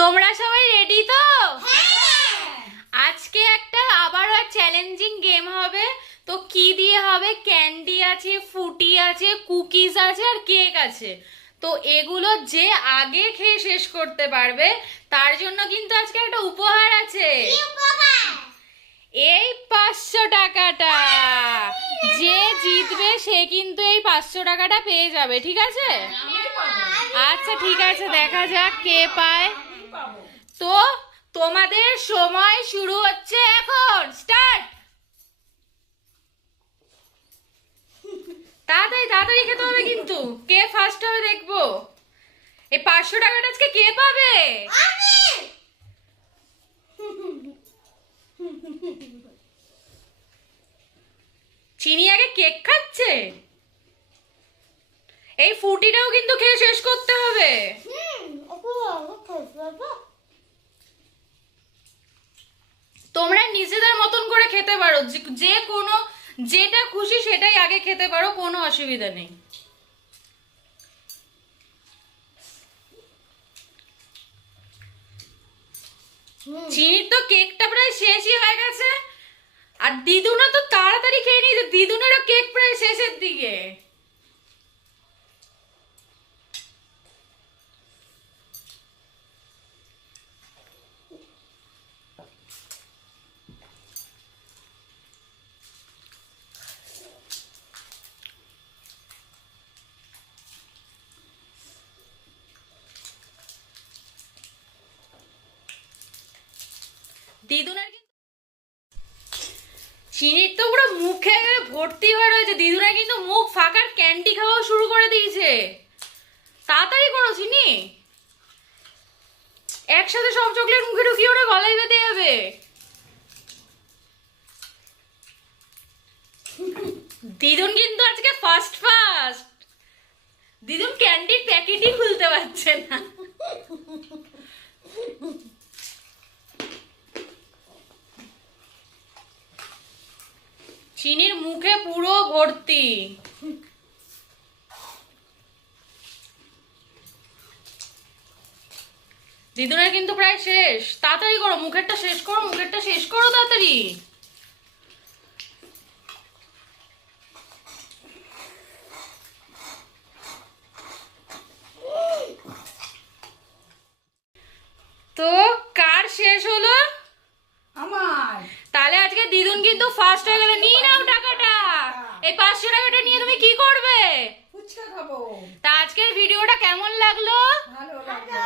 তোমরা সবাই রেডি তো? আজকে একটা আবারও চ্যালেঞ্জিং গেম হবে। তো কি দিয়ে হবে? ক্যান্ডি আছে, ফুটি আছে, কুকিজ আছে আর কেক আছে। তো এগুলো যে আগে খেয়ে শেষ করতে পারবে তার জন্য কিন্তু আজকে একটা উপহার আছে। এই 500 টাকাটা যে জিতবে সে কিন্তু এই 500 টাকাটা পেয়ে যাবে, ঠিক আছে? আচ্ছা ঠিক আছে, দেখা যাক কে পায়। তো তোমাদের সময় শুরু হচ্ছে এখন। স্টার্ট। তাড়াতাড়ি তাড়াতাড়ি খেতে হবে কিন্তু। কে ফার্স্ট হবে দেখবো। এই 500 টাকাটা আজকে কে পাবে? চিনি আগে কেক খাচ্ছে। এই ফুটিটাও কিন্তু খেয়ে শেষ করতে হবে। তোমরা নিজেদের মতন করে খেতে পারো, যে কোনো যেটা খুশি সেটাই আগে খেতে পারো, কোনো অসুবিধা নেই। চিনির তো কেকটা প্রায় শেষই হয়ে গেছে, আর দিদুনা তো তাড়াতাড়ি খেয়ে নিয়েছে। দিদুনেরও কেক প্রায় শেষের দিকে। দিদুনার চিনির তো পুরো মুখে ভর্তি হয়ে রয়েছে। দিদুনা কিন্তু মুখ ফাঁকার ক্যান্ডি খাওয়া শুরু করে দিয়েছে। তাড়াতাড়ি করো চিনি, একসাথে সব চকলেট মুখে ঢুকিয়ে ওরা গলায় বেঁধে যাবে। দিদুন কিন্তু আজকে ফার্স্ট ফার্স্ট। দিদুন ক্যান্ডির প্যাকেটই খুলতে পারছে না। চিনির মুখে পুরো ভর্তি। দিদুনের কিন্তু প্রায় শেষ। তাড়াতাড়ি করো, মুখেরটা শেষ করো, মুখেরটা শেষ করো তাড়াতাড়ি। তো কার শেষ হলো? আমার। তাহলে আজকে দিদুন কিন্তু ফার্স্ট হয়ে গেল। নিয়ে নাও টাকাটা। এই 500 টাকাটা নিয়ে তুমি কি করবে? ফুচকা খাবো। তা আজকের ভিডিওটা কেমন লাগলো? ভালো লাগলো।